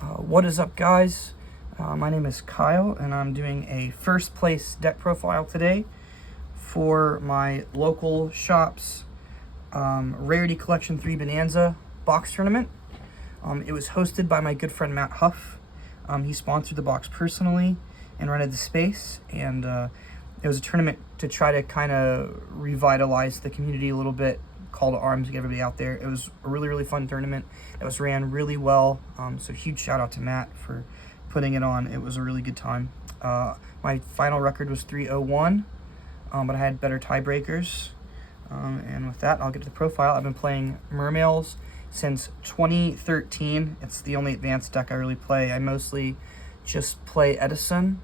What is up, guys? My name is Kyle, and I'm doing a first place deck profile today for my local shop's Rarity Collection 3 Bonanza box tournament. It was hosted by my good friend Matt Huff. He sponsored the box personally and rented the space, and it was a tournament to try to kind of revitalize the community a little bit, call to arms, get everybody out there. It was a really fun tournament. It was ran really well, so huge shout out to Matt for putting it on. It was a really good time. My final record was 301, but I had better tiebreakers. And with that, I'll get to the profile. I've been playing Mermails since 2013. It's the only advanced deck I really play. I mostly just play Edison,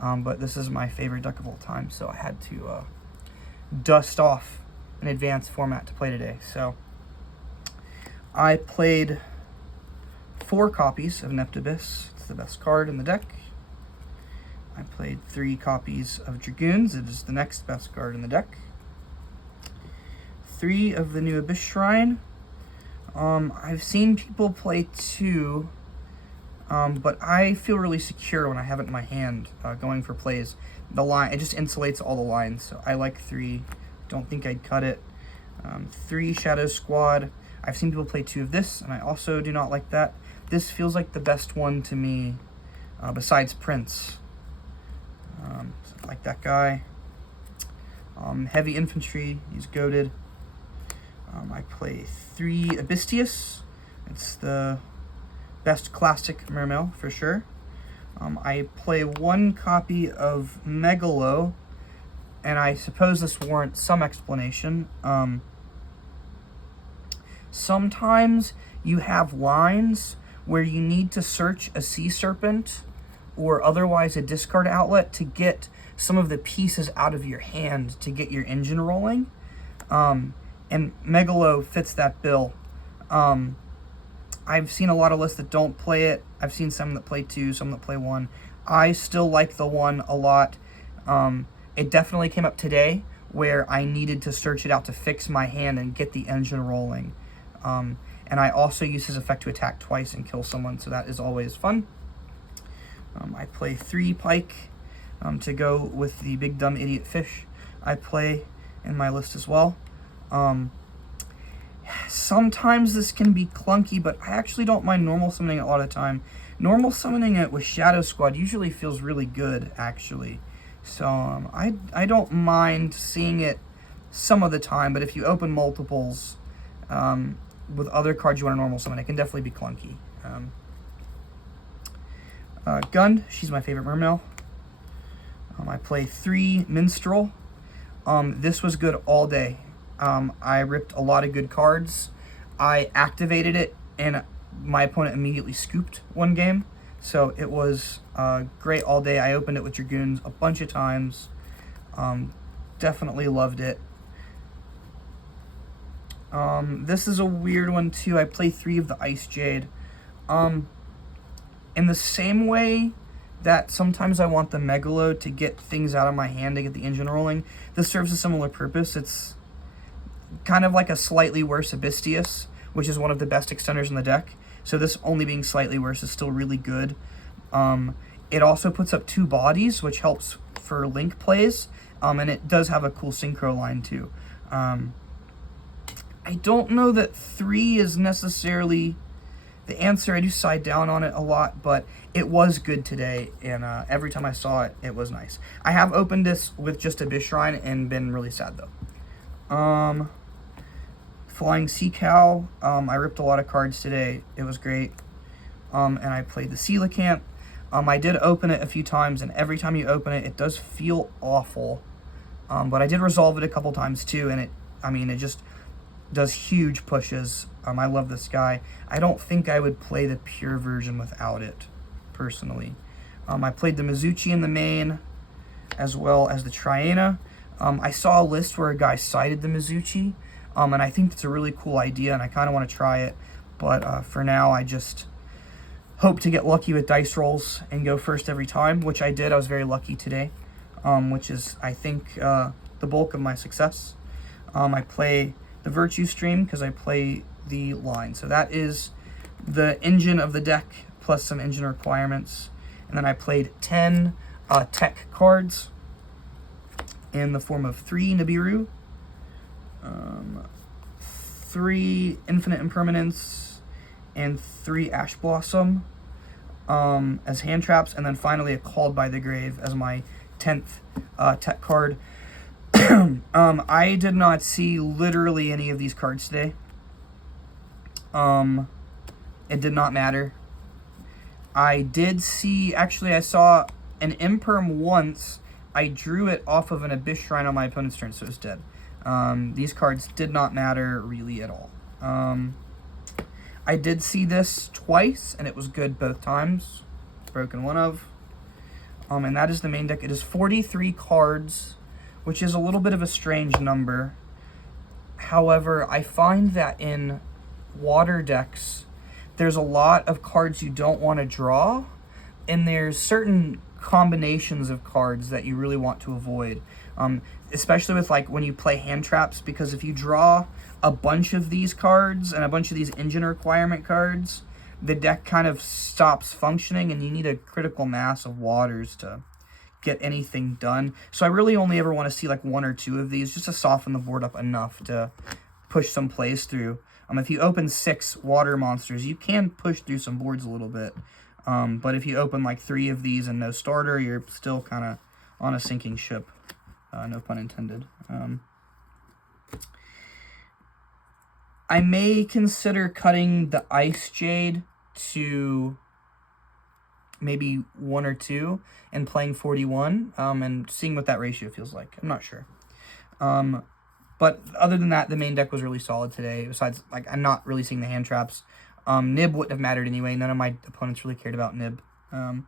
but this is my favorite deck of all time, so I had to dust off an advanced format to play today. So I played 4 copies of Neptibus. It's the best card in the deck. I played 3 copies of Dragoons. It is the next best card in the deck. 3 of the new Abyss Shrine. I've seen people play 2, but I feel really secure when I have it in my hand going for plays. The line, it just insulates all the lines, so I like 3. Don't think I'd cut it. 3 Shadow Squad. I've seen people play 2 of this, and I also do not like that. This feels like the best one to me, besides Prince. So I like that guy. Heavy Infantry, he's goated. I play 3 Abystius. It's the best classic Mermail, for sure. I play 1 copy of Megalo, and I suppose this warrants some explanation. Sometimes you have lines where you need to search a sea serpent or otherwise a discard outlet to get some of the pieces out of your hand to get your engine rolling. And Megalo fits that bill. I've seen a lot of lists that don't play it. I've seen some that play 2, some that play 1. I still like the 1 a lot. It definitely came up today where I needed to search it out to fix my hand and get the engine rolling. And I also use his effect to attack twice and kill someone, so that is always fun. I play 3 Pike to go with the big dumb idiot fish I play in my list as well. Sometimes this can be clunky, but I actually don't mind normal summoning it a lot of the time. Normal summoning it with Shadow Squad usually feels really good, actually. So I don't mind seeing it some of the time, but if you open multiples with other cards you want to normal summon, it can definitely be clunky. Gund, she's my favorite Mermail. I play 3 Minstrel. This was good all day. I ripped a lot of good cards. I activated it, and my opponent immediately scooped one game. So it was great all day. I opened it with Dragoons a bunch of times. Definitely loved it. This is a weird one too. I play 3 of the Ice Jade. In the same way that sometimes I want the Megalo to get things out of my hand to get the engine rolling, this serves a similar purpose. It's kind of like a slightly worse Abystius, which is one of the best extenders in the deck. So this only being slightly worse is still really good. It also puts up 2 bodies, which helps for link plays, and it does have a cool synchro line too. I don't know that 3 is necessarily the answer. I do side down on it a lot, but it was good today, and every time I saw it, it was nice. I have opened this with just Abyss Shrine and been really sad though. Flying Sea Cow, I ripped a lot of cards today. It was great. And I played the Coelacanth. I did open it a few times, and every time you open it, it does feel awful. But I did resolve it a couple times too, and it just does huge pushes. I love this guy. I don't think I would play the pure version without it, personally. I played the Mizuchi in the main, as well as the Triana. I saw a list where a guy cited the Mizuchi, and I think it's a really cool idea, and I kind of want to try it. But for now, I just hope to get lucky with dice rolls and go first every time, which I did. I was very lucky today, which is, I think, the bulk of my success. I play the Virtue Stream because I play the line. So that is the engine of the deck, plus some engine requirements. And then I played 10 tech cards in the form of 3 Nibiru, 3 Infinite Impermanence, and 3 Ash Blossom as hand traps, and then finally a Called by the Grave as my 10th tech card. I did not see literally any of these cards today. It did not matter. I did see, actually I saw an Imperm once. I drew it off of an Abyss Shrine on my opponent's turn, so it's dead. These cards did not matter really at all. I did see this twice, and it was good both times. Broken one of. And that is the main deck. It is 43 cards, which is a little bit of a strange number. However, I find that in water decks, there's a lot of cards you don't want to draw, and there's certain combinations of cards that you really want to avoid. Especially with like when you play hand traps, because if you draw a bunch of these cards and a bunch of these engine requirement cards, the deck kind of stops functioning, and you need a critical mass of waters to get anything done. So I really only ever want to see like 1 or 2 of these, just to soften the board up enough to push some plays through. If you open 6 water monsters, you can push through some boards a little bit. But if you open like 3 of these and no starter, you're still kind of on a sinking ship. No pun intended. I may consider cutting the Ice Jade to maybe 1 or 2 and playing 41 and seeing what that ratio feels like. I'm not sure. But other than that, the main deck was really solid today. Besides, like, I'm not really seeing the hand traps. Nib wouldn't have mattered anyway. None of my opponents really cared about Nib. For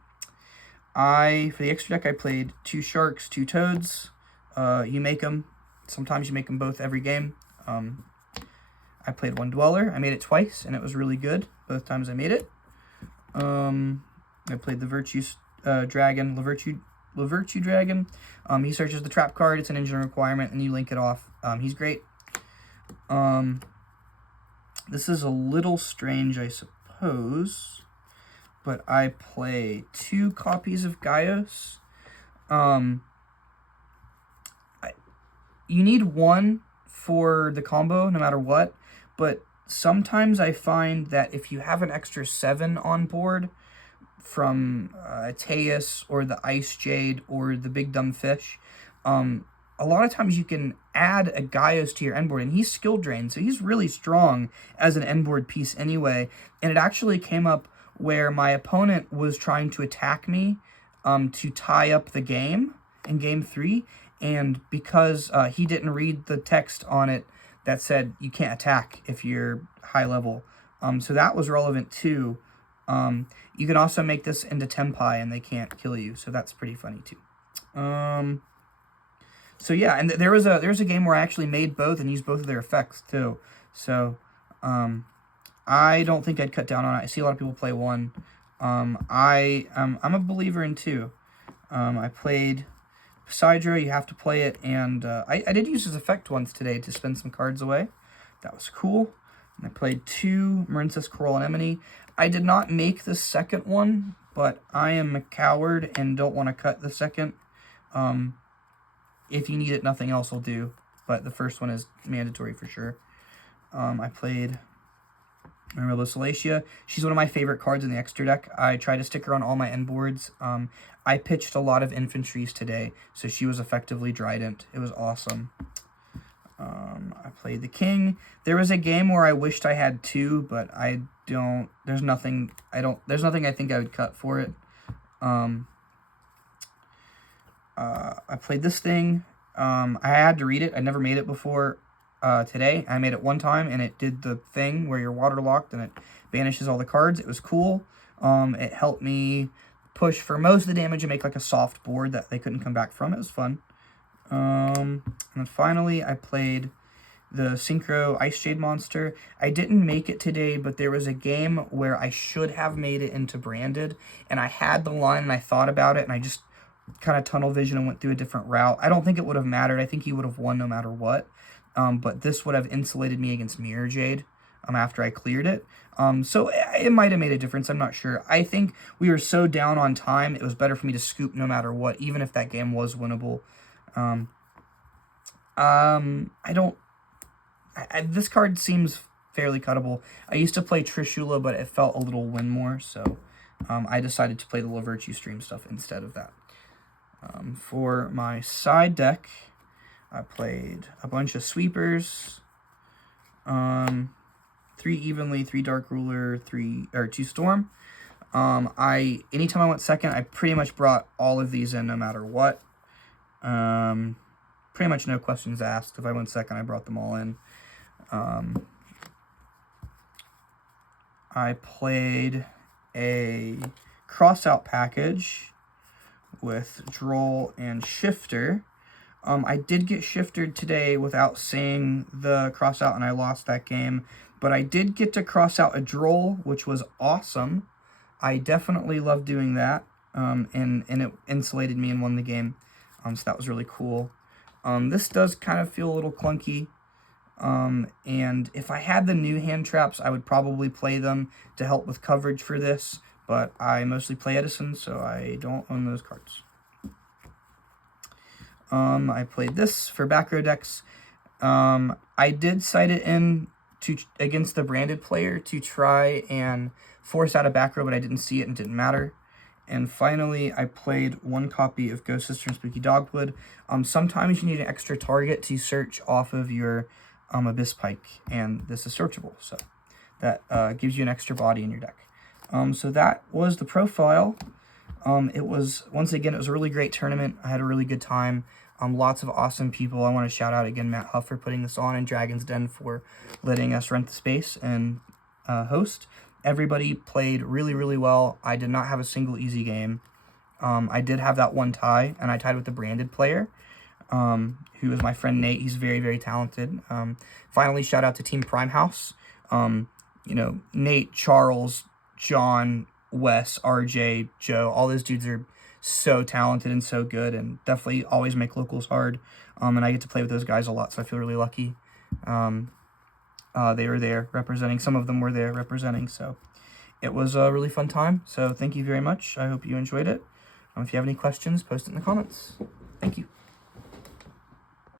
the extra deck, I played 2 Sharks, 2 Toads. You make them. Sometimes you make them both every game. I played 1 Dweller. I made it twice, and it was really good both times I made it. I played the Virtue Dragon, La Virtue Dragon. He searches the trap card. It's an engine requirement, and you link it off. He's great. This is a little strange, I suppose, but I play 2 copies of Gaios. You need 1 for the combo, no matter what, but sometimes I find that if you have an extra 7 on board from Teus or the Ice Jade or the Big Dumb Fish, a lot of times you can add a Gaios to your end board, and he's skill drained, so he's really strong as an end board piece anyway. And it actually came up where my opponent was trying to attack me to tie up the game in game 3, and because he didn't read the text on it that said you can't attack if you're high level, so that was relevant too. You can also make this into Tempai and they can't kill you, so that's pretty funny too. So yeah, and there was a game where I actually made both and used both of their effects too. So I don't think I'd cut down on it. I see a lot of people play 1. I'm a believer in 2. I played Sidra. You have to play it, and I did use his effect once today to spin some cards away. That was cool. And I played 2 Marincess Coral Anemone. I did not make the second one, but I am a coward and don't want to cut the second. If you need it, nothing else will do, but the first one is mandatory for sure. I played Mermail Deck. She's one of my favorite cards in the extra deck. I try to stick her on all my end boards. I pitched a lot of infantries today, so she was effectively Trident. It was awesome. I played the King. There was a game where I wished I had 2, but I don't. There's nothing I think I would cut for it. I played this thing. I had to read it. I never made it before today. I made it one time, and it did the thing where you're waterlocked and it banishes all the cards. It was cool. It helped me push for most of the damage and make like a soft board that they couldn't come back from. It was fun. And then finally, I played the Synchro Ice Jade monster. I didn't make it today, but there was a game where I should have made it into Branded, and I had the line and I thought about it, and I just kind of tunnel vision and went through a different route. I don't think it would have mattered. I think he would have won no matter what. But this would have insulated me against Mirror Jade. after I cleared it. So it might have made a difference. I'm not sure. I think we were so down on time, it was better for me to scoop no matter what, even if that game was winnable. This card seems fairly cuttable. I used to play Trishula, but it felt a little win more, so I decided to play the Lavirtue Stream stuff instead of that. For my side deck, I played a bunch of sweepers, 3 evenly, 3 dark ruler, 2 storm. Anytime I went second, I pretty much brought all of these in no matter what. Pretty much no questions asked. If I went second, I brought them all in. I played a cross-out package with Droll and Shifter. I did get Shifted today without seeing the cross-out, and I lost that game. But I did get to cross out a Droll, which was awesome. I definitely loved doing that, and it insulated me and won the game. So that was really cool. This does kind of feel a little clunky. And if I had the new hand traps, I would probably play them to help with coverage for this. But I mostly play Edison, so I don't own those cards. I played this for back row decks. I did side it in against the branded player to try and force out a back row, but I didn't see it and it didn't matter. And finally, I played 1 copy of Ghost Sister and Spooky Dogwood. Sometimes you need an extra target to search off of your Abyss Pike, and this is searchable, so that gives you an extra body in your deck. So that was the profile. It was, once again, it was a really great tournament. I had a really good time. Lots of awesome people. I want to shout out again Matt Huff for putting this on, and Dragon's Den for letting us rent the space and host. Everybody played really, really well. I did not have a single easy game. I did have that one tie, and I tied with the branded player, who is my friend Nate. He's very, very talented. Finally, shout out to Team Prime House. You know, Nate, Charles, John, Wes, RJ, Joe, all those dudes are so talented and so good, and definitely always make locals hard. And I get to play with those guys a lot, so I feel really lucky. They were there representing. Some of them were there representing, so it was a really fun time. So thank you very much. I hope you enjoyed it. If you have any questions, post it in the comments. Thank you.